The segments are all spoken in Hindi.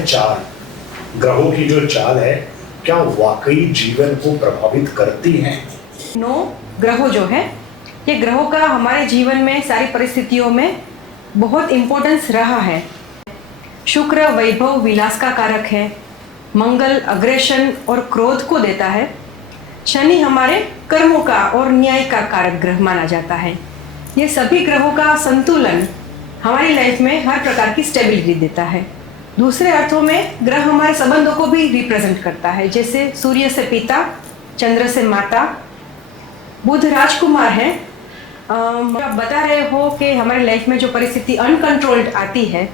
चाल, ग्रहों की जो चाल है क्या वाकई जीवन को प्रभावित करती हैं? 9 ग्रहों जो है, ये ग्रहों का हमारे जीवन में सारी परिस्थितियों में बहुत इम्पोर्टेंस रहा है। शुक्र वैभव विलास का कारक है, मंगल अग्रेशन और क्रोध को देता है, शनि हमारे कर्मों का और न्याय का कारक ग्रह माना जाता है। ये सभी ग्रहों का संतुलन हमारी लाइफ में हर प्रकार की स्टेबिलिटी देता है। दूसरे अर्थों में ग्रह हमारे संबंधों को भी रिप्रेजेंट करता है, जैसे सूर्य से पिता, चंद्र से माता, बुध राजकुमार है। आप बता रहे हो कि हमारी लाइफ में जो परिस्थिति अनकंट्रोल्ड आती है,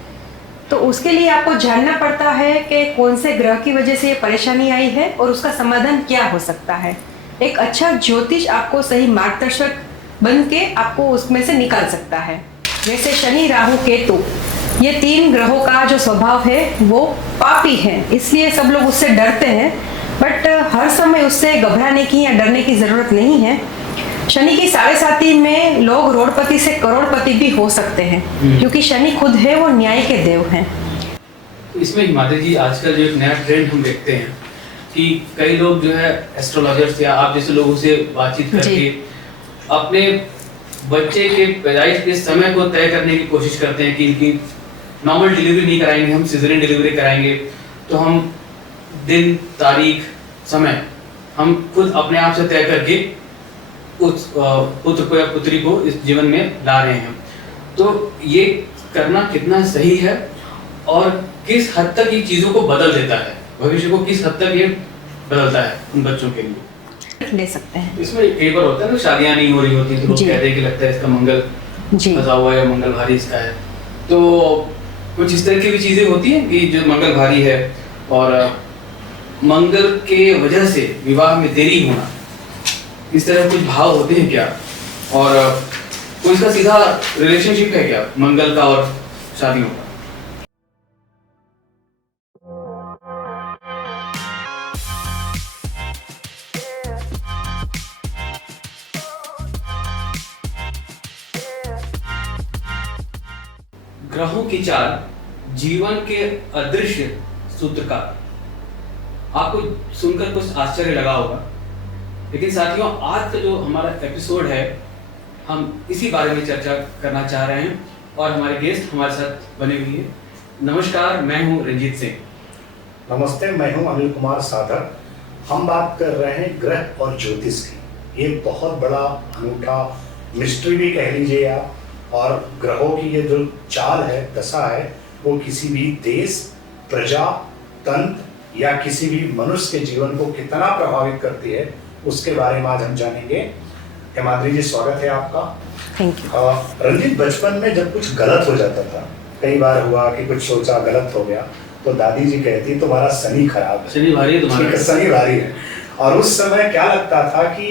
तो उसके लिए आपको जानना पड़ता है कि कौन से ग्रह की वजह से ये परेशानी आई है और उसका समाधान क्या हो सकता है। एक अच्छा ज्योतिष आपको सही मार्गदर्शक बन के आपको उसमें से निकाल सकता है। जैसे शनि राहु केतु, ये 3 ग्रहों का जो स्वभाव है वो पापी है, इसलिए सब लोग उससे डरते हैं। बट हर समय उससे घबराने की या डरने की जरूरत नहीं है। शनि की 7.5 में लोग रोडपति से करोड़पति भी हो सकते हैं, क्योंकि शनि खुद है वो न्याय के देव हैं। इसमें हिमाद्री जी, आजकल जो एक नया ट्रेंड हम देखते हैं कि कई लोग जो है एस्ट्रोलॉजर्स या आप जैसे लोगों से बातचीत करके अपने बच्चे के पैदाइश के समय को तय करने की कोशिश करते हैं कि इनकी नॉर्मल डिलीवरी नहीं कराएंगे, हम सिजेरियन डिलीवरी कराएंगे, तो हम दिन तारीख समय हम खुद अपने आप से तय करके उस पुत्र को या पुत्री को इस जीवन में ला रहे हैं। तो ये करना कितना सही है और किस हद तक ये चीज़ों को बदल देता है, भविष्य को किस हद तक ये बदलता है उन बच्चों के लिए? ले सकते हैं। इसमें कई बार होता है ना, शादियां नहीं हो रही होती तो लोग कहते हैं कि लगता है इसका मंगल फंसा हुआ है या मंगल भारी इसका है। तो कुछ इस तरह की भी चीज़ें होती हैं कि जो मंगल भारी है और मंगल के वजह से विवाह में देरी होना, इस तरह कुछ भाव होते हैं क्या? और कोई इसका सीधा रिलेशनशिप है क्या मंगल का और शादियों का? ग्रहों की चाल, जीवन के अदृश्य सूत्रकार। आपको सुनकर कुछ आश्चर्य लगा होगा, लेकिन साथियों आज का जो हमारा एपिसोड है हम इसी बारे में चर्चा करना चाह रहे हैं और हमारे गेस्ट हमारे साथ बने हुए हैं। नमस्कार, मैं हूं रंजीत सिंह। नमस्ते, मैं हूं अनिल कुमार साधक। हम बात कर रहे हैं ग्रह और ज्योतिष की। ये बहुत बड़ा अनूठा मिस्ट्री भी कह लीजिए आप, और ग्रहों की ये जो चाल है, दशा है, वो किसी भी देश, प्रजा, तंत्र या किसी भी मनुष्य के जीवन को कितना प्रभावित करती है, उसके बारे में आज हम जानेंगे। हिमाद्री जी, स्वागत है आपका। Thank you. रंजीत, बचपन में जब कुछ गलत हो जाता था, कई बार हुआ कि कुछ सोचा गलत हो गया, तो दादी जी कहती तुम्हारा शनि खराब है, शनि भारी है तुम्हारा, शनि भारी है। और उस समय क्या लगता था कि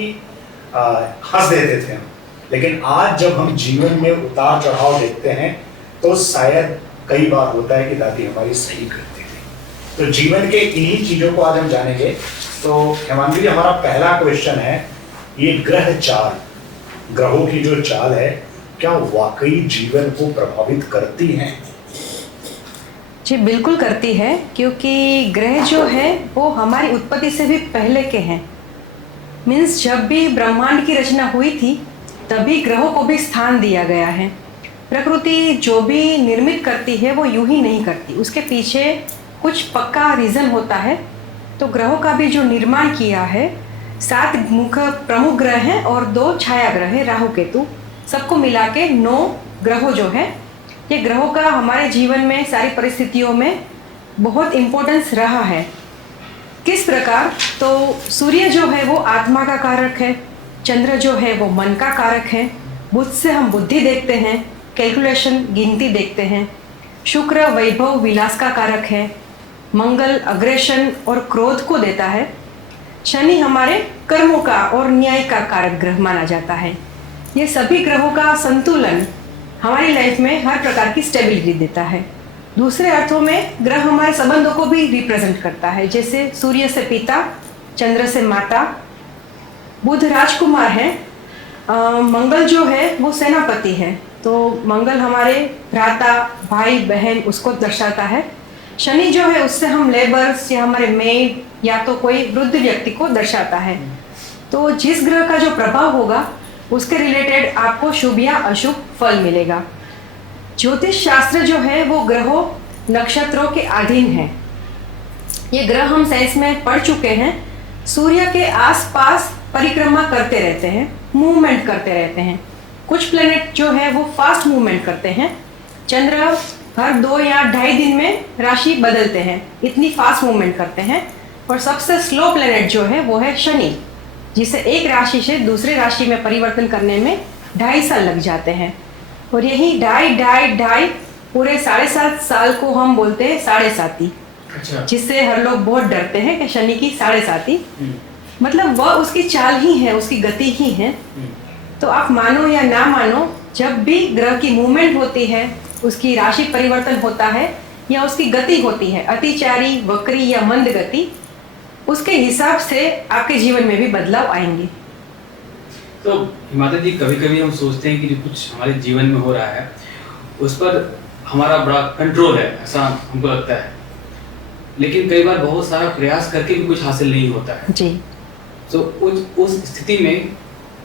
हंस देते थे हम। लेकिन आज जब हम जीवन में उतार चढ़ाव देखते हैं तो शायद कई बार होता है कि दादी हमारी सही करती थी। तो जीवन के इन्हीं चीजों को आज हम जानेंगे। तो हेमांगी जी, हमारा पहला क्वेश्चन है, ये ग्रह चाल, ग्रहों की जो चाल है क्या वाकई जीवन को प्रभावित करती हैं? जी बिल्कुल करती है, क्योंकि ग्रह जो है वो हमारी उत्पत्ति से भी पहले के हैं। मीन्स जब भी ब्रह्मांड की रचना हुई थी तभी ग्रहों को भी स्थान दिया गया है। प्रकृति जो भी निर्मित करती है वो यूं ही नहीं करती, उसके पीछे कुछ पक्का रीज़न होता है। तो ग्रहों का भी जो निर्माण किया है, 7 मुख्य प्रमुख ग्रह हैं और 2 छाया ग्रह हैं, राहु केतु, सबको मिला के 9 ग्रहों जो है, ये ग्रहों का हमारे जीवन में सारी परिस्थितियों में बहुत इम्पोर्टेंस रहा है। किस प्रकार? तो सूर्य जो है वो आत्मा का कारक है, चंद्र जो है वो मन का कारक है, बुध से हम बुद्धि देखते हैं, कैलकुलेशन गिनती देखते हैं, शुक्र वैभव विलास का कारक है, मंगल अग्रेशन और क्रोध को देता है, शनि हमारे कर्मों का और न्याय का कारक ग्रह माना जाता है। ये सभी ग्रहों का संतुलन हमारी लाइफ में हर प्रकार की स्टेबिलिटी देता है। दूसरे अर्थों में ग्रह हमारे संबंधों को भी रिप्रेजेंट करता है, जैसे सूर्य से पिता, चंद्र से माता, बुध राजकुमार है, मंगल जो है वो सेनापति है। तो मंगल हमारे भ्राता, भाई बहन उसको दर्शाता है। शनि जो है उससे हम लेबर्स या हमारे मेड या तो कोई वृद्ध व्यक्ति को दर्शाता है। तो जिस ग्रह का जो प्रभाव होगा उसके रिलेटेड आपको शुभ या अशुभ फल मिलेगा। ज्योतिष शास्त्र जो है वो ग्रहों नक्षत्रों के अधीन है। ये ग्रह हम साइंस में पढ़ चुके हैं, सूर्य के आसपास परिक्रमा करते रहते हैं, मूवमेंट करते रहते हैं। कुछ प्लेनेट जो है वो फास्ट मूवमेंट करते हैं। चंद्र हर 2 या 2.5 दिन में राशि बदलते हैं, इतनी फास्ट मूवमेंट करते हैं। और सबसे स्लो प्लेनेट जो है वो है शनि, जिसे एक राशि से दूसरी राशि में परिवर्तन करने में 2.5 साल लग जाते हैं। और यही ढाई पूरे 7.5 साल को हम बोलते हैं 7.5, अच्छा। जिससे हर लोग बहुत डरते हैं कि शनि की 7.5, मतलब वह उसकी चाल ही है, उसकी गति ही है। तो आप मानो या ना मानो, जब भी ग्रह की मूवमेंट होती है, उसकी राशि परिवर्तन होता है या उसकी गति होती है, अतिचारी, वक्री या मंद गति, उसके हिसाब से आपके जीवन में भी बदलाव आएंगे। तो हिमाद्री जी, कभी कभी हम सोचते हैं कि जो कुछ हमारे जीवन में हो रहा है उस पर हमारा बड़ा कंट्रोल है, ऐसा हमको लगता है, लेकिन कई बार बहुत सारा प्रयास करके भी कुछ हासिल नहीं होता है जी। तो उस स्थिति में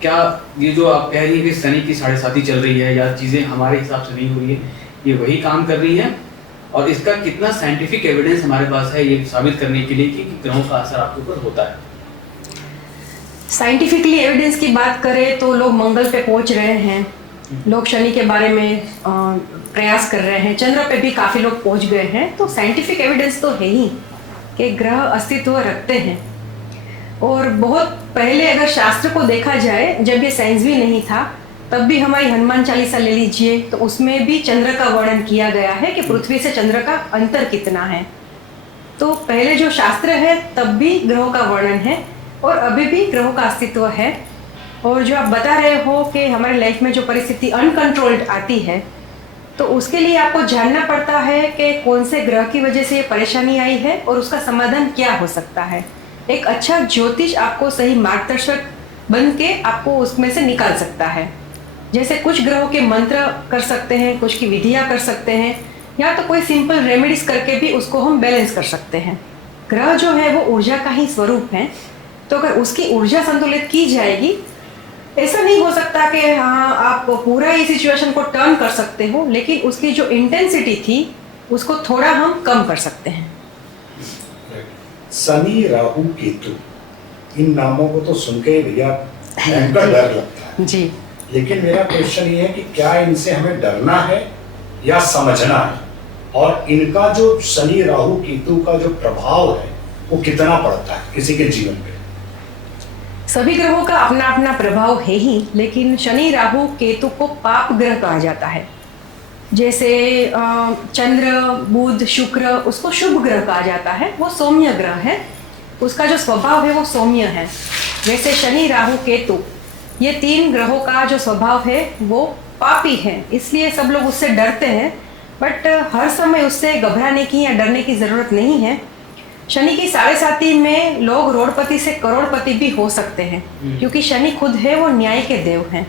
क्या ये जो आप कह रही है कि शनि की 7.5 चल रही है या चीज़ें हमारे हिसाब से नहीं हो रही है, ये वही काम कर रही है? और इसका कितना साइंटिफिक एविडेंस हमारे पास है ये साबित करने के लिए कि ग्रहों का असर आपके ऊपर होता है? साइंटिफिकली एविडेंस की बात करें तो लोग मंगल पे पहुंच रहे हैं, लोग शनि के बारे में प्रयास कर रहे हैं, चंद्र पे भी काफ़ी लोग पहुंच गए हैं। तो साइंटिफिक एविडेंस तो है ही कि ग्रह अस्तित्व रखते हैं। और बहुत पहले अगर शास्त्र को देखा जाए, जब ये साइंस भी नहीं था, तब भी हमारी हनुमान चालीसा ले लीजिए तो उसमें भी चंद्र का वर्णन किया गया है कि पृथ्वी से चंद्र का अंतर कितना है। तो पहले जो शास्त्र है तब भी ग्रहों का वर्णन है और अभी भी ग्रहों का अस्तित्व है। और जो आप बता रहे हो कि हमारे लाइफ में जो परिस्थिति अनकंट्रोल्ड आती है, तो उसके लिए आपको जानना पड़ता है कि कौन से ग्रह की वजह से ये परेशानी आई है और उसका समाधान क्या हो सकता है। एक अच्छा ज्योतिष आपको सही मार्गदर्शक बन के आपको उसमें से निकाल सकता है। जैसे कुछ ग्रहों के मंत्र कर सकते हैं, कुछ की विधियाँ कर सकते हैं, या तो कोई सिंपल रेमेडीज करके भी उसको हम बैलेंस कर सकते हैं। ग्रह जो है वो ऊर्जा का ही स्वरूप है, तो अगर उसकी ऊर्जा संतुलित की जाएगी, ऐसा नहीं हो सकता कि हाँ आप पूरा ही सिचुएशन को टर्न कर सकते हो, लेकिन उसकी जो इंटेंसिटी थी उसको थोड़ा हम कम कर सकते हैं। शनि, राहु, केतु, इन नामों को तो सुन के भैया भयंकर डर लगता है जी। लेकिन मेरा क्वेश्चन ये है कि क्या इनसे हमें डरना है या समझना है, और इनका जो शनि, राहु, केतु का जो प्रभाव है वो कितना पड़ता है किसी के जीवन पे? सभी ग्रहों का अपना अपना प्रभाव है ही, लेकिन शनि, राहु, केतु को पाप ग्रह कहा जाता है। जैसे चंद्र, बुध, शुक्र, उसको शुभ ग्रह कहा जाता है, वो सौम्य ग्रह है, उसका जो स्वभाव है वो सौम्य है। वैसे शनि, राहु, केतु, ये 3 ग्रहों का जो स्वभाव है वो पापी है, इसलिए सब लोग उससे डरते हैं। बट हर समय उससे घबराने की या डरने की ज़रूरत नहीं है। शनि की 7.5 में लोग रोडपति से करोड़पति भी हो सकते हैं, क्योंकि शनि खुद है वो न्याय के देव हैं।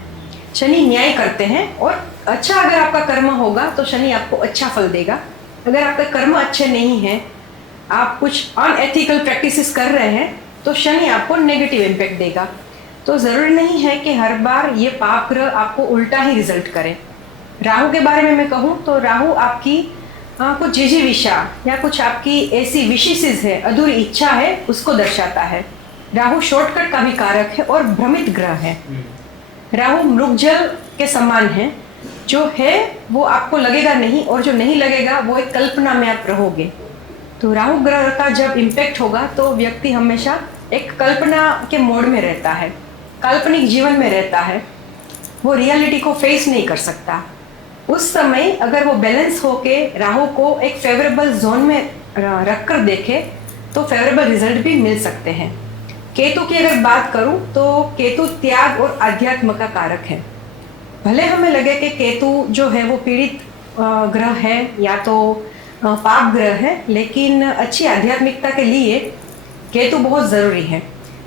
शनि न्याय करते हैं, और अच्छा अगर आपका कर्म होगा तो शनि आपको अच्छा फल देगा। अगर आपके कर्म अच्छे नहीं हैं, आप कुछ अनएथिकल प्रैक्टिसेस कर रहे हैं, तो शनि आपको नेगेटिव इम्पैक्ट देगा। तो ज़रूरी नहीं है कि हर बार ये पाप ग्रह आपको उल्टा ही रिजल्ट करे। राहु के बारे में मैं कहूँ तो राहु आपकी कुछ जिजीविषा या कुछ आपकी ऐसी विशेषिस है, अधूरी इच्छा है, उसको दर्शाता है। राहु शॉर्टकट का भी कारक है और भ्रमित ग्रह है। राहु मृगजल के समान है, जो है वो आपको लगेगा नहीं, और जो नहीं लगेगा वो एक कल्पना में आप रहोगे। तो राहु ग्रह का जब इम्पैक्ट होगा तो व्यक्ति हमेशा एक कल्पना के मोड में रहता है, काल्पनिक जीवन में रहता है, वो रियलिटी को फेस नहीं कर सकता। उस समय अगर वो बैलेंस होके राहु को एक फेवरेबल जोन में रखकर देखे तो फेवरेबल रिजल्ट भी मिल सकते हैं। केतु की अगर बात करूं तो केतु त्याग और अध्यात्म का कारक है। भले हमें लगे कि केतु जो है वो पीड़ित ग्रह है या तो पाप ग्रह है, लेकिन अच्छी आध्यात्मिकता के लिए केतु बहुत ज़रूरी है।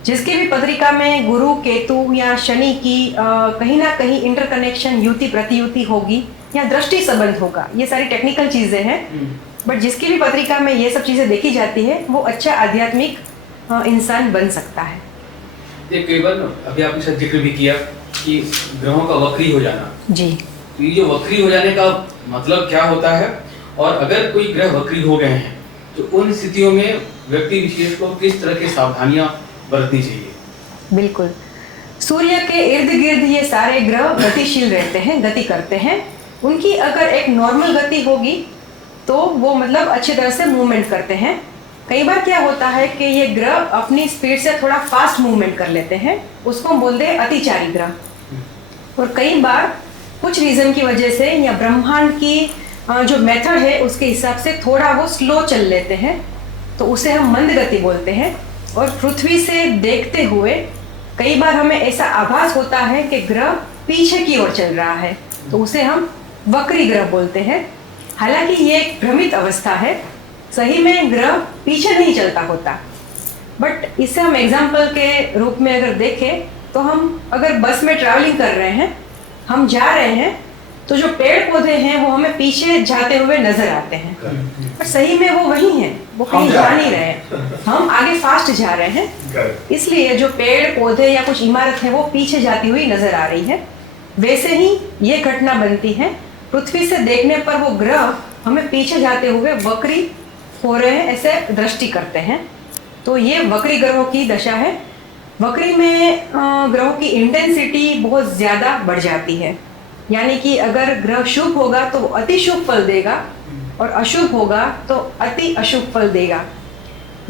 जिसकी भी पत्रिका में गुरु, केतु या शनि की कहीं ना कहीं इंटरकनेक्शन, युति प्रतियुति होगी या दृष्टि संबंध होगा, ये सारी टेक्निकल चीज़ें हैं, बट जिसकी भी पत्रिका में ये सब चीज़ें देखी जाती है वो अच्छा आध्यात्मिक इंसान बन सकता है। ये कई बार अभी आपने शायद जिक्र भी किया कि ग्रहों का वक्री हो जाना, जी तो ये जो वक्री हो जाने का मतलब क्या होता है, और अगर कोई ग्रह वक्री हो गए हैं तो उन स्थितियों में व्यक्ति विशेष को किस तरह की सावधानियां बरतनी चाहिए? बिल्कुल, सूर्य के इर्द गिर्द ये सारे ग्रह गतिशील रहते हैं, गति करते हैं। उनकी अगर एक नॉर्मल गति होगी तो वो मतलब अच्छी तरह से मूवमेंट करते हैं। कई बार क्या होता है कि ये ग्रह अपनी स्पीड से थोड़ा फास्ट मूवमेंट कर लेते हैं, उसको हम बोलते हैं अतिचारी ग्रह। और कई बार कुछ रीज़न की वजह से या ब्रह्मांड की जो मेथड है उसके हिसाब से थोड़ा वो स्लो चल लेते हैं, तो उसे हम मंद गति बोलते हैं। और पृथ्वी से देखते हुए कई बार हमें ऐसा आभास होता है कि ग्रह पीछे की ओर चल रहा है, तो उसे हम वक्री ग्रह बोलते हैं। हालांकि ये एक भ्रमित अवस्था है, सही में ग्रह पीछे नहीं चलता होता। बट इसे हम एग्जाम्पल के रूप में अगर देखें तो हम अगर बस में ट्रैवलिंग कर रहे हैं, हम जा रहे हैं, तो जो पेड़ पौधे हैं वो हमें पीछे जाते हुए नजर आते हैं, पर सही में वो वही हैं, वो कहीं जा नहीं रहे हैं, हम आगे फास्ट जा रहे हैं। इसलिए जो पेड़ पौधे या कुछ इमारत है वो पीछे जाती हुई नजर आ रही है। वैसे ही ये घटना बनती है, पृथ्वी से देखने पर वो ग्रह हमें पीछे जाते हुए वक्री हो रहे हैं ऐसे दृष्टि करते हैं। तो ये वक्री ग्रहों की दशा है। वक्री में ग्रहों की इंटेंसिटी बहुत ज़्यादा बढ़ जाती है, यानी कि अगर ग्रह शुभ होगा तो अति शुभ फल देगा और अशुभ होगा तो अति अशुभ फल देगा।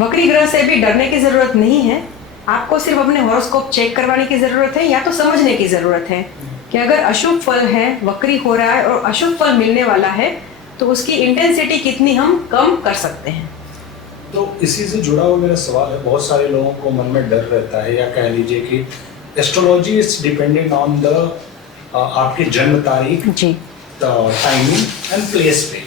वक्री ग्रह से भी डरने की ज़रूरत नहीं है, आपको सिर्फ अपने हॉरोस्कोप चेक करवाने की ज़रूरत है या तो समझने की ज़रूरत है कि अगर अशुभ फल है, वक्री हो रहा है और अशुभ फल मिलने वाला है, तो उसकी इंटेंसिटी कितनी हम कम कर सकते हैं। तो इसी से जुड़ा हुआ मेरा सवाल है, बहुत सारे लोगों को मन में डर रहता है, या कह लीजिए कि astrology is dependent on the आपकी जन्म तारीख, जी, टाइमिंग एंड प्लेस पे।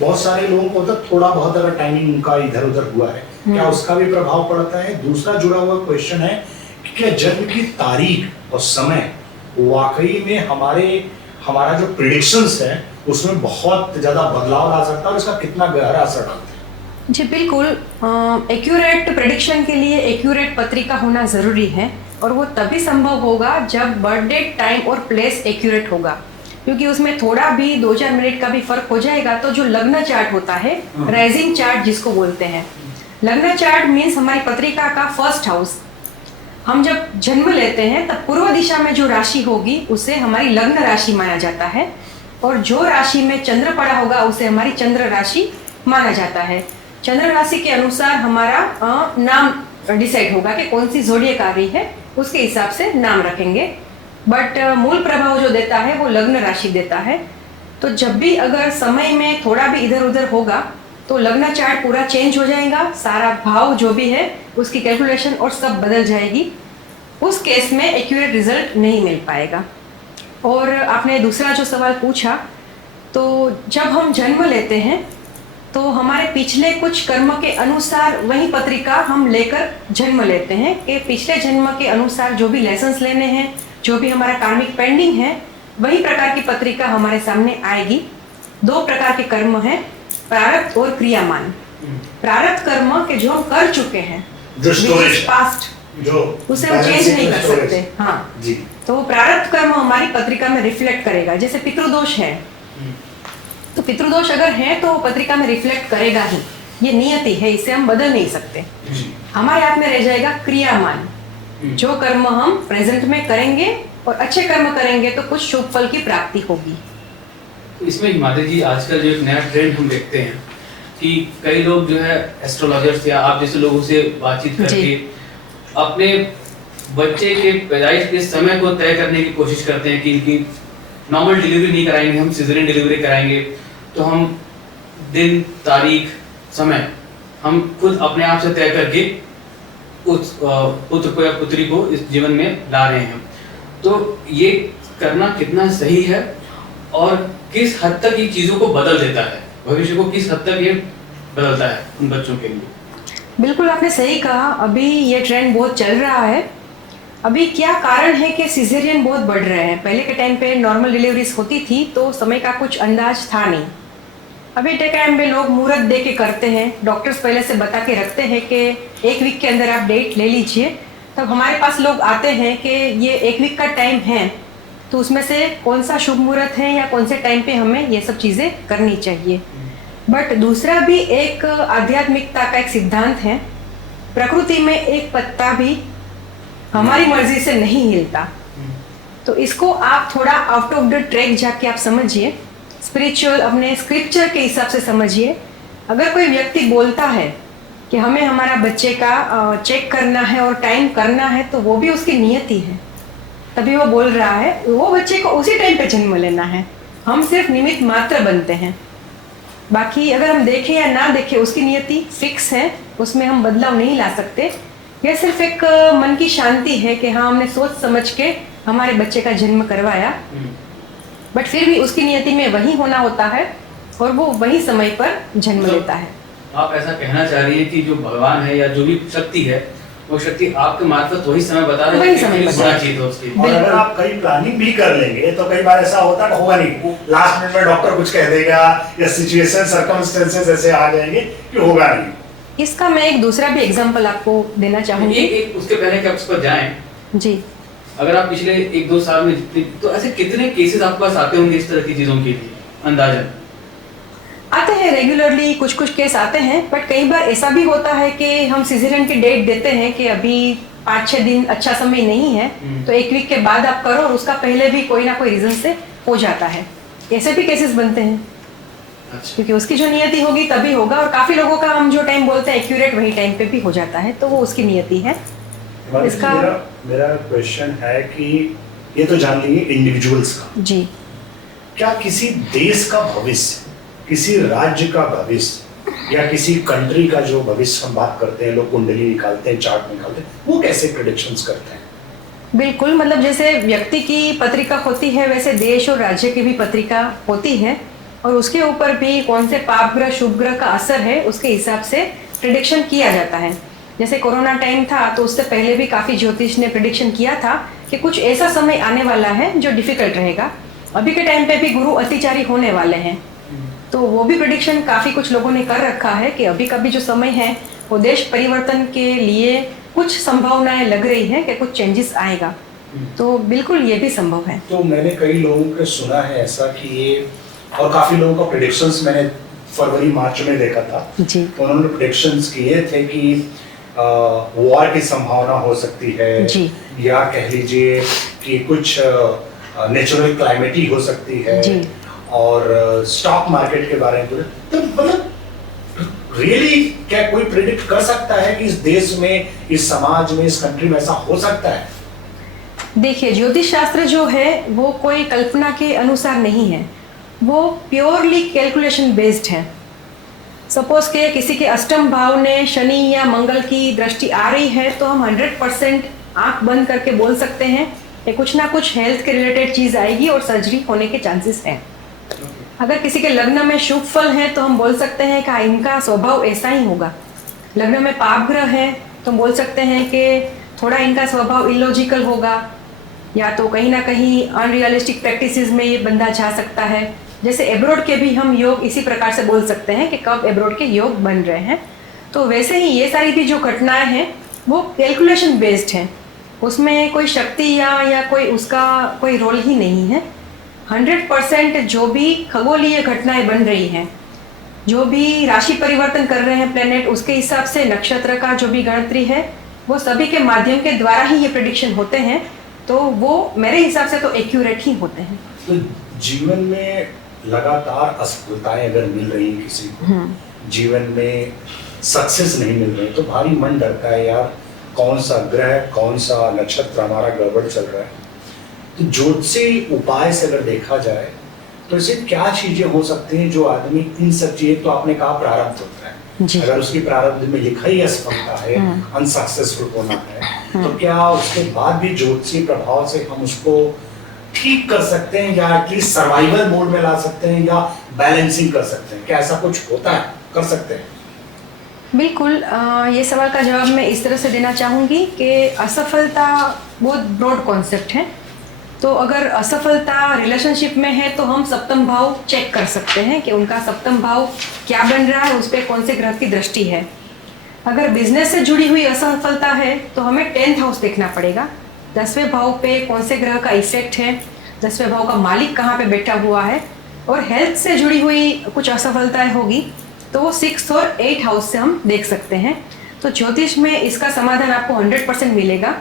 बहुत सारे लोगों को तो थोड़ा बहुत अगर टाइमिंग उनका इधर उधर हुआ है, क्या उसका भी प्रभाव पड़ता है? दूसरा जुड़ा हुआ क्वेश्चन है कि क्या जन्म की तारीख और समय वाकई में हमारा जो प्रिडिक्शंस है उसमें बहुत ज़्यादा बदलाव ला सकता है, और इसका कितना गहरा असर डालता है? जी बिल्कुल, एक्यूरेट प्रेडिक्शन के लिए एक्यूरेट पत्रिका होना ज़रूरी है, और वो तभी संभव होगा जब बर्थ डेट, टाइम और प्लेस एक्यूरेट होगा, क्योंकि उसमें थोड़ा भी 2-4 मिनट का भी फर्क हो जाएगा तो जो लग्न चार्ट होता है, राइजिंग चार्ट जिसको बोलते हैं, लग्न चार्ट मीन्स हमारी पत्रिका का फर्स्ट हाउस। हम जब जन्म लेते हैं तब पूर्व दिशा में जो राशि होगी उसे हमारी लग्न राशि माना जाता है, और जो राशि में चंद्र पड़ा होगा उसे हमारी चंद्र राशि माना जाता है। चंद्र राशि के अनुसार हमारा नाम डिसाइड होगा कि कौन सी ज़ोडिएक आ रही है, उसके हिसाब से नाम रखेंगे। बट मूल प्रभाव जो देता है वो लग्न राशि देता है। तो जब भी अगर समय में थोड़ा भी इधर उधर होगा तो लग्न चार्ट पूरा चेंज हो जाएगा, सारा भाव जो भी है उसकी कैलकुलेशन और सब बदल जाएगी। उस केस में एक्यूरेट रिजल्ट नहीं मिल पाएगा। और आपने दूसरा जो सवाल पूछा, तो जब हम जन्म लेते हैं तो हमारे पिछले कुछ कर्म के अनुसार वही पत्रिका हम लेकर जन्म लेते हैं कि पिछले जन्म के अनुसार जो भी लेसन्स लेने हैं, जो भी हमारा कार्मिक पेंडिंग है, वही प्रकार की पत्रिका हमारे सामने आएगी। 2 प्रकार के कर्म हैं, प्रारब्ध और क्रियामान। प्रारब्ध कर्म के जो हम कर चुके हैं, पास्ट, जो उसे हम चेंज नहीं कर सकते। हाँ जी, तो प्रारब्ध कर्म हमारी पत्रिका में रिफ्लेक्ट करेगा। जैसे पितृदोष है, तो पितृदोष अगर है तो पत्रिका में रिफ्लेक्ट करेगा ही, ये नियति है, इसे हम बदल नहीं सकते। हमारे हाथ में रह जाएगा क्रियामान, जो कर्म हम प्रेजेंट में करेंगे और अच्छे कर्म करेंगे तो कुछ शुभ फल की प्राप्ति होगी। इसमें हिमाद्री जी, आजकल जो एक नया ट्रेंड हम देखते हैं कि कई लोग जो है एस्ट्रोलॉजर्स या आप जैसे लोगों से बातचीत करके अपने बच्चे के पैदाइश के समय को तय करने की कोशिश करते हैं कि इनकी नॉर्मल डिलीवरी नहीं कराएंगे, हम सिजेरियन डिलीवरी कराएंगे, तो हम दिन, तारीख, समय हम खुद अपने आप से तय करके उस पुत्र को या पुत्री को इस जीवन में ला रहे हैं। तो ये करना कितना सही है और किस हद तक ये चीज़ों को बदल देता है, भविष्य को किस हद तक ये बदलता है उन बच्चों के लिए? बिल्कुल आपने सही कहा, अभी ये ट्रेंड बहुत चल रहा है। अभी क्या कारण है कि सिजेरियन बहुत बढ़ रहे हैं? पहले के टाइम पे नॉर्मल डिलीवरीज होती थी तो समय का कुछ अंदाज था नहीं, अभी के टाइम में लोग मुहूर्त दे के करते हैं, डॉक्टर्स पहले से बता के रखते हैं कि 1 वीक के अंदर आप डेट ले लीजिए। तब हमारे पास लोग आते हैं कि ये 1 वीक का टाइम है, तो उसमें से कौन सा शुभ मुहूर्त है या कौन से टाइम पे हमें ये सब चीज़ें करनी चाहिए। बट दूसरा भी एक आध्यात्मिकता का एक सिद्धांत है, प्रकृति में एक पत्ता भी हमारी मर्जी से नहीं हिलता। तो इसको आप थोड़ा आउट ऑफ द ट्रैक जाके आप समझिए, स्पिरिचुअल अपने स्क्रिप्चर के हिसाब से समझिए। अगर कोई व्यक्ति बोलता है कि हमें हमारा बच्चे का चेक करना है और टाइम करना है, तो वो भी उसकी नियति है, तभी वो बोल रहा है। वो बच्चे को उसी टाइम पे जन्म लेना है, हम सिर्फ निमित्त मात्र बनते हैं। बाकी अगर हम देखें या ना देखें, उसकी नियति फिक्स है, उसमें हम बदलाव नहीं ला सकते। यह सिर्फ एक मन की शांति है कि हाँ, हमने सोच समझ के हमारे बच्चे का जन्म करवाया, बट फिर भी उसकी नियति में वही होना होता है और वो वही समय पर जन्म लेता है। आप ऐसा कहना चाह रही हैं कि जो भगवान है या जो भी शक्ति है, वो शक्ति आपके मार्फत वही समय बता रहे वही समय हैं, बता होना चाहिए था उसके। और अगर आप कई प्लानिंग भी कर लेंगे तो कई बार ऐसा होता है, होगा नहीं, लास्ट मिनट में डॉक्टर कुछ कह देगा या सिचुएशन सर्कमस्टेंसेस ऐसे आ जाएंगे कि होगा नहीं। इसका मैं एक दूसरा भी एग्जांपल आपको देना चाहूंगी। एक उसके पहले कि आप उस पर जाएं, जी, अगर आप पिछले 1-2 साल में जितने, तो ऐसे कितने केसेस आपके पास आते होंगे इस तरह की चीजों के लिए अंदाजन? आते हैं रेगुलरली, कुछ कुछ केस आते हैं, बट कई बार ऐसा भी होता है कि हम सिजेरियन की डेट देते हैं कि अभी 5-6 दिन अच्छा समय नहीं है, तो 1 वीक के बाद आप करो, और उसका पहले भी कोई ना कोई रीजन से हो जाता है। ऐसे भी केसेस बनते हैं। अच्छा। क्योंकि उसकी जो नियति होगी तभी होगा, और काफी लोगों का हम जो टाइम बोलते हैं एक्यूरेट वही टाइम पे भी हो जाता है, तो वो उसकी नियति है। इसका मेरा क्वेश्चन है कि ये तो जान लीजिए इंडिविजुअल्स का, जी, क्या किसी देश का भविष्य, किसी राज्य का भविष्य या किसी कंट्री का जो भविष्य हम बात करते हैं, लोग कुंडली निकालते हैं, चार्ट निकालते हैं, वो कैसे प्रेडिक्शंस करते हैं? बिल्कुल, मतलब जैसे व्यक्ति की पत्रिका होती है, वैसे देश और राज्य की भी पत्रिका होती है, और उसके ऊपर भी कौन से पाप ग्रह शुभ ग्रह का असर है उसके हिसाब से प्रिडिक्शन किया जाता है। जैसे कोरोना टाइम था, तो उससे पहले भी काफ़ी ज्योतिष ने प्रिडिक्शन किया था कि कुछ ऐसा समय आने वाला है जो डिफिकल्ट रहेगा। अभी के टाइम पे भी गुरु अतिचारी होने वाले हैं, तो वो भी प्रिडिक्शन काफ़ी कुछ लोगों ने कर रखा है कि अभी का भी जो समय है वो देश परिवर्तन के लिए कुछ संभावनाएं लग रही हैं कि कुछ चेंजेस आएगा। तो बिल्कुल ये भी संभव है। तो मैंने कई लोगों के सुना है ऐसा कि ये, और काफ़ी लोगों का प्रेडिक्शंस मैंने फरवरी-मार्च में देखा था, जी, तो उन्होंने प्रेडिक्शंस किए थे कि वॉर की संभावना हो सकती है, जी, या कह लीजिए कि कुछ नेचुरल क्लाइमेटी हो सकती है, जी, और स्टॉक मार्केट के बारे में। तो मतलब रियली क्या कोई प्रेडिक्ट कर सकता है कि इस देश में, इस समाज में, इस कंट्री में ऐसा हो सकता है? देखिए, ज्योतिष शास्त्र जो है वो कोई कल्पना के अनुसार नहीं है, वो प्योरली कैलकुलेशन बेस्ड है। सपोज के किसी के अष्टम भाव ने शनि या मंगल की दृष्टि आ रही है, तो हम 100% आंख बंद करके बोल सकते हैं कि कुछ ना कुछ हेल्थ के रिलेटेड चीज़ आएगी और सर्जरी होने के चांसेस हैं। अगर किसी के लग्न में शुभ फल है, तो हम बोल सकते हैं कि इनका स्वभाव ऐसा ही होगा। लग्न में पाप ग्रह है, तो हम बोल सकते हैं कि थोड़ा इनका स्वभाव इलॉजिकल होगा, या तो कहीं ना कहीं अनरियलिस्टिक प्रैक्टिसेस में ये बंदा जा सकता है। जैसे एब्रोड के भी हम योग इसी प्रकार से बोल सकते हैं कि कब एब्रोड के योग बन रहे हैं। तो वैसे ही ये सारी भी जो घटनाएं हैं वो कैलकुलेशन बेस्ड हैं, उसमें कोई शक्ति या कोई उसका कोई रोल ही नहीं है। 100% जो भी खगोलीय घटनाएं बन रही हैं, जो भी राशि परिवर्तन कर रहे हैं प्लेनेट, उसके हिसाब से नक्षत्र का जो भी गणतरी है, वो सभी के माध्यम के द्वारा ही ये प्रेडिक्शन होते हैं, तो वो मेरे हिसाब से तो एक्यूरेट ही होते हैं। तो जीवन में लगातार असफलताएं अगर मिल रही हैं किसी को, जीवन में सक्सेस नहीं मिल रही, तो भारी मन डरता है, यार कौन सा ग्रह, कौन सा नक्षत्र हमारा गड़बड़ चल रहा है। तो ज्योतिषी उपाय से अगर देखा जाए तो ऐसे क्या चीजें हो सकती हैं जो आदमी इन सब चीजें, तो आपने कहा प्रारब्ध होता है, अगर उसकी प्रारब्ध में लिखा ही असफलता है, अनसक्सेसफुल होना है, तो क्या उसके बाद भी ज्योतिषी प्रभाव से हम उसको ठीक कर सकते हैं, या एटलीस्ट सर्वाइवल मोड में ला सकते हैं, या बैलेंसिंग कर सकते हैं? क्या ऐसा कुछ होता है, कर सकते हैं? बिल्कुल, ये सवाल का जवाब मैं इस तरह से देना चाहूँगी कि असफलता बहुत ब्रॉड कॉन्सेप्ट है। तो अगर असफलता रिलेशनशिप में है तो हम सप्तम भाव चेक कर सकते हैं कि उनका सप्तम भाव क्या बन रहा है, उस पर कौन से ग्रह की दृष्टि है। अगर बिजनेस से जुड़ी हुई असफलता है तो हमें 10th हाउस देखना पड़ेगा, 10वें भाव पे कौन से ग्रह का इफेक्ट है, 10वें भाव का मालिक कहाँ पे बैठा हुआ है। और हेल्थ से जुड़ी हुई कुछ असफलताएं होगी तो वो 6th और 8th हाउस से हम देख सकते हैं। तो ज्योतिष में इसका समाधान आपको 100% मिलेगा,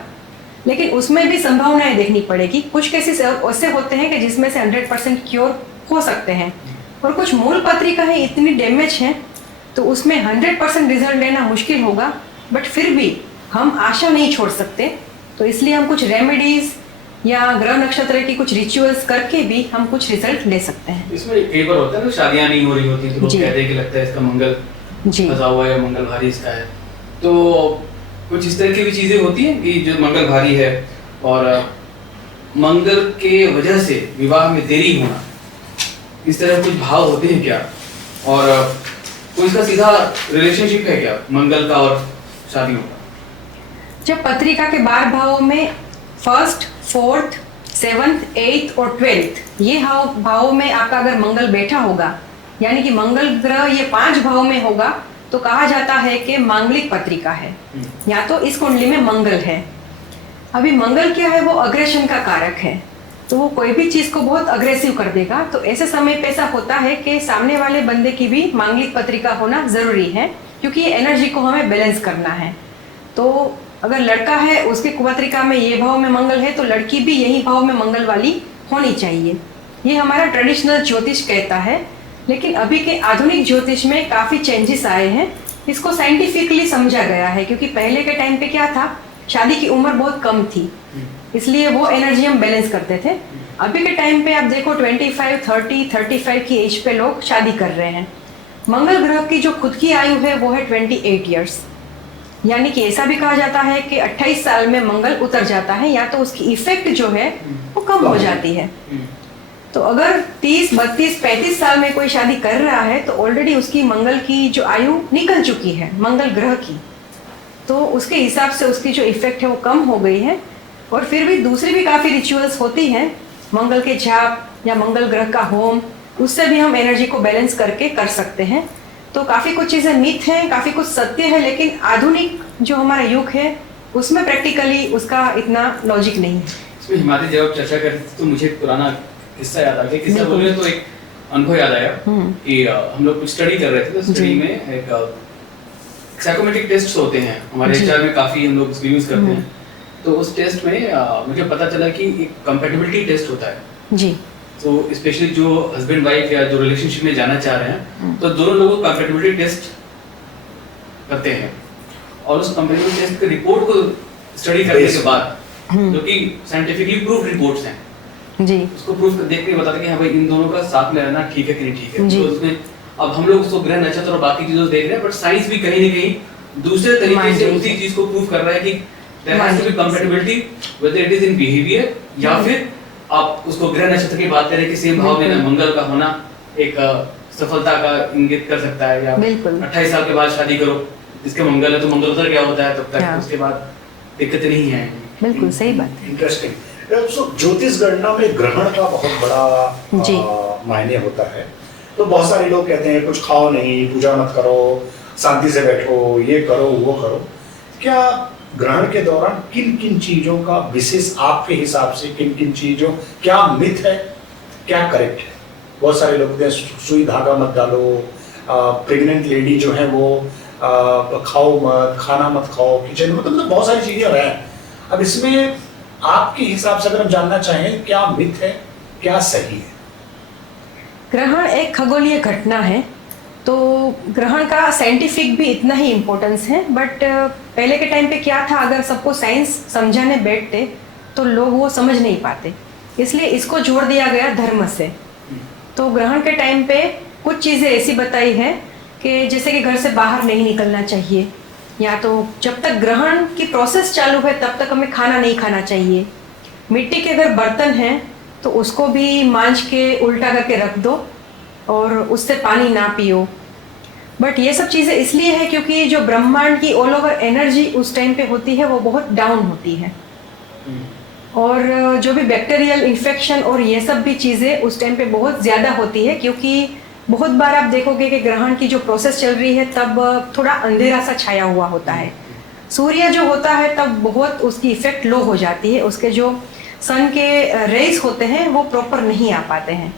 लेकिन उसमें भी संभावनाएं देखनी पड़ेगी। कुछ केसेस ऐसे होते हैं कि जिसमें से 100% क्योर हो सकते हैं, और कुछ मूल पत्रिकाएं इतनी डैमेज हैं तो उसमें 100% रिजल्ट लेना मुश्किल होगा, बट फिर भी हम आशा नहीं छोड़ सकते। तो इसलिए हम कुछ रेमेडीज या ग्रह नक्षत्र की कुछ रिचुअल्स करके भी हम कुछ रिजल्ट ले सकते हैं। इसमें कई बार होता है ना, शादियां नहीं हो रही होती तो लोग जी। कहते हैं कि लगता है इसका मंगल जी फंसा हुआ है या मंगल भारी इसका है। तो कुछ इस तरह की भी चीजें होती हैं कि जो मंगल भारी है और मंगल के वजह से विवाह में देरी होना, इस तरह कुछ भाव होते हैं क्या, और कोई इसका सीधा रिलेशनशिप है क्या मंगल का और शादियों का? जब पत्रिका के 12 भावों में 1st, 4th, 7th, 8th और 12th ये भावों में आपका अगर मंगल बैठा होगा, यानी कि मंगल ग्रह ये 5 भाव में होगा, तो कहा जाता है कि मांगलिक पत्रिका है, या तो इस कुंडली में मंगल है। अभी मंगल क्या है, वो अग्रेशन का कारक है, तो वो कोई भी चीज को बहुत अग्रेसिव कर देगा। तो ऐसे समय पे ऐसा होता है कि सामने वाले बंदे की भी मांगलिक पत्रिका होना जरूरी है, क्योंकि ये एनर्जी को हमें बैलेंस करना है। तो अगर लड़का है उसकी कुपत्रिका में ये भाव में मंगल है, तो लड़की भी यही भाव में मंगल वाली होनी चाहिए। ये हमारा ट्रेडिशनल ज्योतिष कहता है, लेकिन अभी के आधुनिक ज्योतिष में काफ़ी चेंजेस आए हैं। इसको साइंटिफिकली समझा गया है, क्योंकि पहले के टाइम पे क्या था, शादी की उम्र बहुत कम थी, इसलिए वो एनर्जी हम बैलेंस करते थे। अभी के टाइम पे आप देखो 25, 30, 35 की एज पे लोग शादी कर रहे हैं। मंगल ग्रह की जो खुद की आयु है वो है 28 ईयर्स, यानी कि ऐसा भी कहा जाता है कि 28 साल में मंगल उतर जाता है, या तो उसकी इफेक्ट जो है वो कम हो जाती है। तो अगर 30, 32, 35 साल में कोई शादी कर रहा है तो ऑलरेडी उसकी मंगल की जो आयु निकल चुकी है मंगल ग्रह की, तो उसके हिसाब से उसकी जो इफेक्ट है वो कम हो गई है। और फिर भी दूसरी भी काफ़ी रिचुअल्स होती हैं, मंगल के जाप या मंगल ग्रह का होम, उससे भी हम एनर्जी को बैलेंस करके कर सकते हैं। तो काफ़ी कुछ चीज़ें मिथ हैं, काफ़ी कुछ सत्य है, लेकिन आधुनिक जो हमारा युग है उसमें प्रैक्टिकली उसका इतना लॉजिक नहीं है। इसमें हिमाद्री जब आप चर्चा करते थे तो मुझे एक पुराना किस्सा याद आ गया। किस्सा बोले तो एक अनुभव याद आया कि हम लोग कुछ स्टडी कर रहे थे, तो स्टडी में एक साइकोमेट्रिक टेस्ट होते हैं हमारे एचआर में, काफ़ी हम लोग इसको यूज़ करते हैं। तो उस टेस्ट में मुझे पता चला कि एक कंपैटिबिलिटी टेस्ट होता है जी। तो स्पेशली जो हस्बैंड वाइफ या जो रिलेशनशिप में जाना चाह रहे हैं, तो दोनों लोगों को कंपैटिबिलिटी टेस्ट करते हैं, और उस कंपैटिबिलिटी टेस्ट के रिपोर्ट को स्टडी करने के बाद, जो कि साइंटिफिकली प्रूफ रिपोर्ट्स हैं जी, उसको प्रूफ देख के बताते हैं कि हाँ भाई इन दोनों का साथ में रहना ठीक है कि नहीं ठीक है। तो उसमें अब हम लोग उसको ग्रह नक्षत्र और बाकी चीजों देख रहे हैं, बट साइंस भी कहीं ना कहीं दूसरे तरीके से उसी चीज को प्रूव कर रहा है कि there has to be compatibility whether it is in behaviour, या फिर आप उसको ग्रह नक्षत्र की बात करें कि सेम भाव में मंगल का होना एक सफलता का इंगित कर सकता है। या 28 साल के बाद शादी करो, जिसके मंगल है तो मंगलोत्तर क्या होता है, तब तक उसके बाद दिक्कतें नहीं है। बिल्कुल सही बात। इंटरेस्टिंग। ज्योतिष गणना में ग्रहण का बहुत बड़ा मायने होता है। तो बहुत सारे लोग कहते हैं कुछ खाओ नहीं, पूजा मत करो, शांति से बैठो, ये करो वो करो। क्या ग्रहण के दौरान किन किन चीजों का विशेष आपके हिसाब से, किन किन चीजों, क्या मिथ है, क्या करेक्ट है? बहुत सारे लोग कहते हैं सुई धागा मत डालो, प्रेग्नेंट लेडी जो है वो खाओ मत, खाना मत खाओ किचन में, मतलब बहुत सारी चीजें हैं। अब इसमें आपके हिसाब से अगर हम जानना चाहें क्या मिथ है, क्या सही है? ग्रहण एक खगोलीय घटना है, तो ग्रहण का साइंटिफिक भी इतना ही इम्पोर्टेंस है, बट पहले के टाइम पे क्या था, अगर सबको साइंस समझाने बैठते तो लोग वो समझ नहीं पाते, इसलिए इसको जोड़ दिया गया धर्म से। तो ग्रहण के टाइम पे कुछ चीज़ें ऐसी बताई है कि जैसे कि घर से बाहर नहीं निकलना चाहिए, या तो जब तक ग्रहण की प्रोसेस चालू है तब तक हमें खाना नहीं खाना चाहिए। मिट्टी के अगर बर्तन हैं तो उसको भी मांझ के उल्टा करके रख दो और उससे पानी ना पियो। बट ये सब चीज़ें इसलिए है क्योंकि जो ब्रह्मांड की ऑल ओवर एनर्जी उस टाइम पे होती है वो बहुत डाउन होती है। और जो भी बैक्टीरियल इन्फेक्शन और ये सब भी चीज़ें उस टाइम पे बहुत ज़्यादा होती है, क्योंकि बहुत बार आप देखोगे कि ग्रहण की जो प्रोसेस चल रही है तब थोड़ा अंधेरा सा छाया हुआ होता है। सूर्य जो होता है तब बहुत उसकी इफेक्ट लो हो जाती है, उसके जो सन के रेज होते हैं वो प्रॉपर नहीं आ पाते हैं।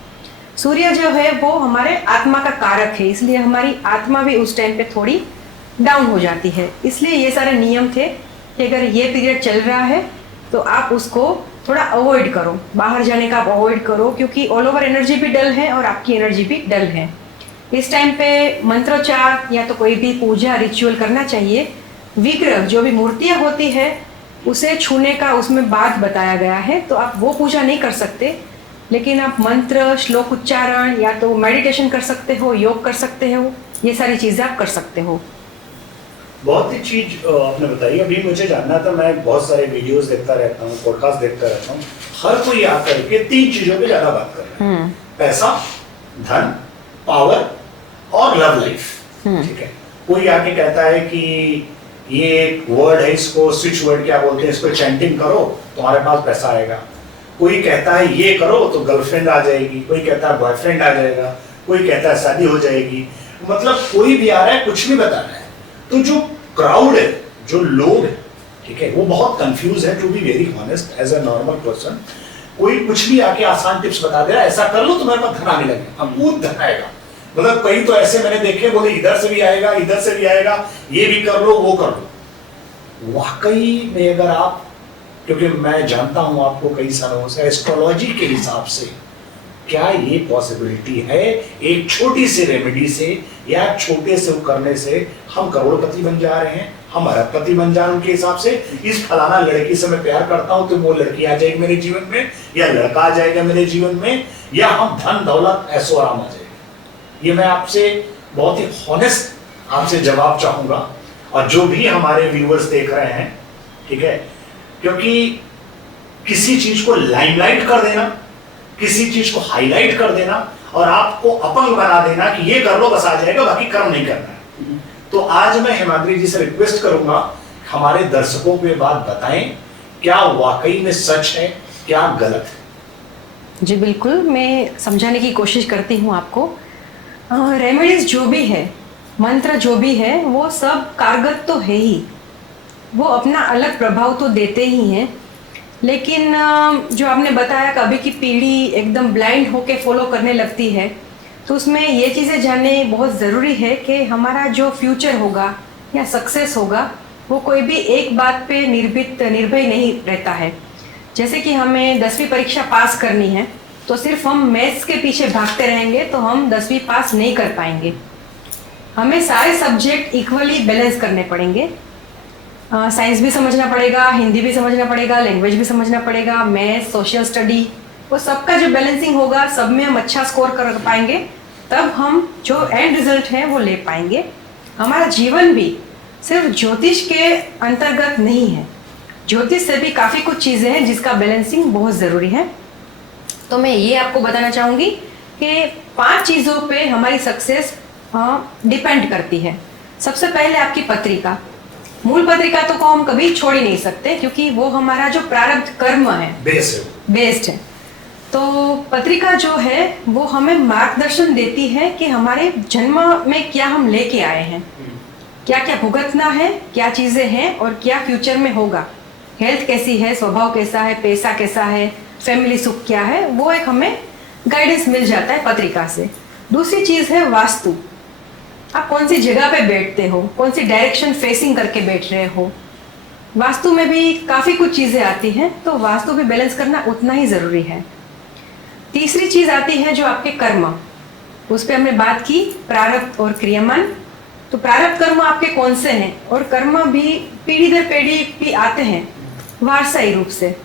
सूर्य जो है वो हमारे आत्मा का कारक है, इसलिए हमारी आत्मा भी उस टाइम पे थोड़ी डाउन हो जाती है। इसलिए ये सारे नियम थे कि अगर ये पीरियड चल रहा है तो आप उसको थोड़ा अवॉइड करो, बाहर जाने का आप अवॉइड करो, क्योंकि ऑल ओवर एनर्जी भी डल है और आपकी एनर्जी भी डल है। इस टाइम पे मंत्रोच्चार या तो कोई भी पूजा रिचुअल करना चाहिए। विग्रह जो भी मूर्तियाँ होती है उसे छूने का उसमें बात बताया गया है, तो आप वो पूजा नहीं कर सकते, लेकिन आप मंत्र श्लोक उच्चारण या तो मेडिटेशन कर सकते हो, योग कर सकते हो, ये सारी चीज़ें आप कर सकते हो। बहुत ही चीज आपने बताई। अभी मुझे जानना था, मैं बहुत सारे वीडियोस देखता रहता हूँ, पॉडकास्ट देखता रहता हूँ, हर कोई आकर के 3 चीजों पे ज्यादा बात कर रहा है, पैसा, धन, पावर और लव लाइफ। ठीक है, कोई आके कहता है कि ये एक वर्ड है, इसको स्विच वर्ड क्या बोलते हैं, इसको चैंटिंग करो तुम्हारे पास पैसा आएगा। कोई कहता है ये करो तो गर्लफ्रेंड आ जाएगी, कोई कहता है बॉयफ्रेंड आ जाएगा, कोई कहता है शादी हो जाएगी। मतलब कोई भी आ रहा है, कुछ भी बता रहा है। तो जो क्राउड है, जो लोग है, ठीक है, वो बहुत कंफ्यूज है। To be very honest, as a normal person, कोई कुछ भी आके आसान टिप्स बता दे रहा है, ऐसा कर लो तुम्हारे पास धन आने लगेगा, अमूल धन आएगा। मतलब कई तो ऐसे मैंने देखे, बोले इधर से भी आएगा, इधर से भी आएगा, ये भी कर लो, वो कर लो। वाकई में अगर आप, क्योंकि मैं जानता हूं आपको कई सालों से, एस्ट्रोलॉजी के हिसाब से क्या ये पॉसिबिलिटी है एक छोटी सी रेमेडी से या छोटे से करने से हम करोड़पति बन जा रहे हैं, हम अरबपति बन जा रहे हैं उनके हिसाब से। इस फलाना लड़की से मैं प्यार करता हूं तो वो लड़की आ जाएगी मेरे जीवन में, या लड़का आ जाएगा मेरे जीवन में, या हम धन दौलत ऐसो आराम आ जाएगा। ये मैं आपसे बहुत ही हॉनेस्ट आपसे जवाब चाहूंगा, और जो भी हमारे व्यूअर्स देख रहे हैं, ठीक है, क्योंकि किसी चीज को लाइमलाइट कर देना, किसी चीज को हाईलाइट कर देना और आपको अपंग बना देना कि ये कर लो बस आ जाएगा, बाकी कर्म नहीं करना है। तो आज मैं हिमाद्री जी से रिक्वेस्ट करूंगा, हमारे दर्शकों को ये बात बताएं, क्या वाकई में सच है, क्या गलत है? जी बिल्कुल, मैं समझाने की कोशिश करती हूँ आपको। रेमेडीज जो भी है, मंत्र जो भी है, वो सब कारगर तो है ही, वो अपना अलग प्रभाव तो देते ही हैं, लेकिन जो आपने बताया कि अभी की पीढ़ी एकदम ब्लाइंड होके फॉलो करने लगती है, तो उसमें ये चीज़ें जानने बहुत ज़रूरी है कि हमारा जो फ्यूचर होगा या सक्सेस होगा वो कोई भी एक बात पे निर्भय नहीं रहता है। जैसे कि हमें 10वीं परीक्षा पास करनी है, तो सिर्फ हम मैथ्स के पीछे भागते रहेंगे तो हम 10वीं पास नहीं कर पाएंगे। हमें सारे सब्जेक्ट इक्वली बैलेंस करने पड़ेंगे। साइंस भी समझना पड़ेगा, हिंदी भी समझना पड़ेगा, लैंग्वेज भी समझना पड़ेगा, मैथ, सोशल स्टडी, वो सबका जो बैलेंसिंग होगा, सब में हम अच्छा स्कोर कर पाएंगे, तब हम जो एंड रिजल्ट है वो ले पाएंगे। हमारा जीवन भी सिर्फ ज्योतिष के अंतर्गत नहीं है, ज्योतिष से भी काफ़ी कुछ चीज़ें हैं जिसका बैलेंसिंग बहुत ज़रूरी है। तो मैं ये आपको बताना चाहूँगी कि 5 चीज़ों पे हमारी सक्सेस डिपेंड करती है। सबसे पहले आपकी पत्रिका, मूल पत्रिका तो को हम कभी छोड़ ही नहीं सकते, क्योंकि वो हमारा जो प्रारब्ध कर्म है, बेस्ड है। तो पत्रिका जो है वो हमें मार्गदर्शन देती है कि हमारे जन्म में क्या हम लेके आए हैं, क्या क्या भुगतना है, क्या चीज़ें हैं और क्या फ्यूचर में होगा, हेल्थ कैसी है, स्वभाव कैसा है, पैसा कैसा है, फैमिली सुख क्या है, वो एक हमें गाइडेंस मिल जाता है पत्रिका से। दूसरी चीज़ है वास्तु, आप कौन सी जगह पे बैठते हो, कौन सी डायरेक्शन फेसिंग करके बैठ रहे हो, वास्तु में भी काफ़ी कुछ चीज़ें आती हैं, तो वास्तु भी बैलेंस करना उतना ही ज़रूरी है। तीसरी चीज़ आती है जो आपके कर्म, उस पर हमने बात की, प्रारब्ध और क्रियामान। तो प्रारब्ध कर्म आपके कौन से हैं और कर्म भी पीढ़ी दर पीढ़ी भी आते हैं वारसाई रूप से।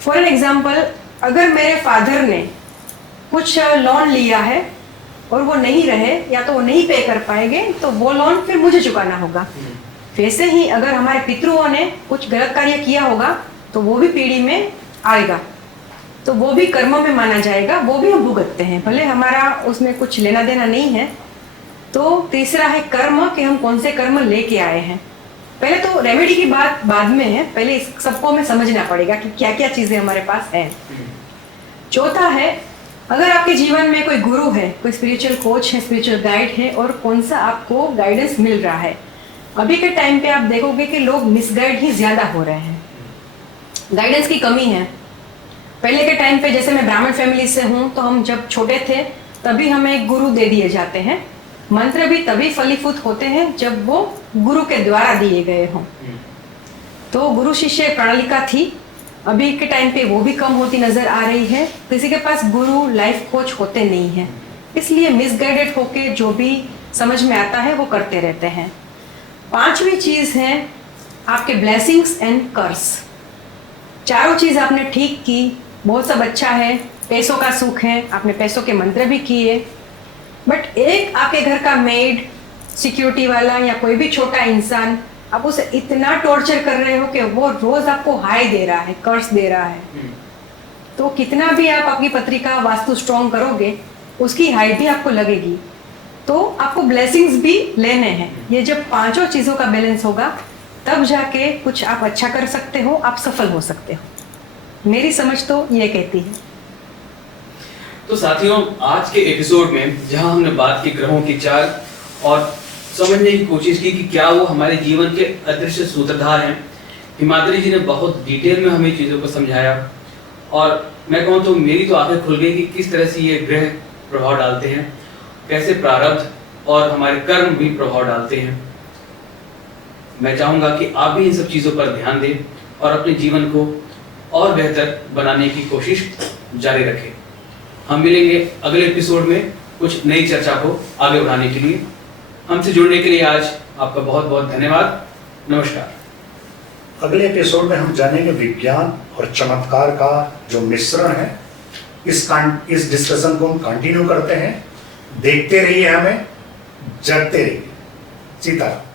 फॉर एन एग्जाम्पल, अगर मेरे फादर ने कुछ लोन लिया है और वो नहीं रहे या तो वो नहीं पे कर पाएंगे, तो वो लोन फिर मुझे चुकाना होगा। वैसे ही अगर हमारे पितरों ने कुछ गलत कार्य किया होगा तो वो भी पीढ़ी में आएगा, तो वो भी कर्म में माना जाएगा, वो भी हम भुगतते हैं, भले हमारा उसमें कुछ लेना देना नहीं है। तो तीसरा है कर्म, कि हम कौन से कर्म लेके आए हैं। पहले तो रेमेडी की बात बाद में है, पहले इस सबको हमें समझना पड़ेगा कि क्या क्या चीजें हमारे पास है। चौथा है, अगर आपके जीवन में कोई गुरु है, कोई स्पिरिचुअल कोच है, स्पिरिचुअल गाइड है, और कौन सा आपको गाइडेंस मिल रहा है। अभी के टाइम पे आप देखोगे कि लोग मिसगाइड ही ज्यादा हो रहे हैं, गाइडेंस की कमी है। पहले के टाइम पे, जैसे मैं ब्राह्मण फैमिली से हूँ, तो हम जब छोटे थे तभी हमें एक गुरु दे दिए जाते हैं। मंत्र भी तभी फलीभूत होते हैं जब वो गुरु के द्वारा दिए गए हों। तो गुरु शिष्य प्रणालिका थी, अभी के टाइम पे वो भी कम होती नजर आ रही है। किसी के पास गुरु लाइफ कोच होते नहीं है, इसलिए मिसगाइडेड होके जो भी समझ में आता है वो करते रहते हैं। पांचवी चीज है आपके ब्लेसिंग्स एंड कर्स। चारों चीज आपने ठीक की, बहुत सब अच्छा है, पैसों का सुख है, आपने पैसों के मंत्र भी किए, बट एक आपके घर का मेड, सिक्योरिटी वाला या कोई भी छोटा इंसान, आप उसे इतना टॉर्चर कर रहे हो कि वो रोज आपको हाई दे रहा है, कर्स दे रहा है। तो कितना भी आप आपकी पत्रिका वास्तु स्ट्रॉन्ग करोगे, उसकी हाई भी आपको लगेगी। तो आपको ब्लेसिंग्स भी लेने हैं। ये जब पांचों चीजों का बैलेंस होगा, तब जाके कुछ आप अच्छा कर सकते हो, आप सफल हो सकते हो। मेरी समझ तो ये कहती है। तो साथियों, आज के एपिसोड में जहां हमने बात की ग्रहों की चाल और समझने की कोशिश की कि क्या वो हमारे जीवन के अदृश्य सूत्रधार हैं, हिमाद्री जी ने बहुत डिटेल में हमें चीज़ों को समझाया। और मैं कहूँ तो मेरी तो आंखें खुल गई कि किस तरह से ये ग्रह प्रभाव डालते हैं, कैसे प्रारब्ध और हमारे कर्म भी प्रभाव डालते हैं। मैं चाहूँगा कि आप भी इन सब चीज़ों पर ध्यान दें और अपने जीवन को और बेहतर बनाने की कोशिश जारी रखें। हम मिलेंगे अगले एपिसोड में कुछ नई चर्चा को आगे बढ़ाने के लिए। हमसे जुड़ने के लिए आज आपका बहुत बहुत धन्यवाद। नमस्कार। अगले एपिसोड में हम जानेंगे विज्ञान और चमत्कार का जो मिश्रण है। इस डिस्कशन को हम कंटिन्यू करते हैं। देखते रहिए, हमें जगते रहिए। सीताराम।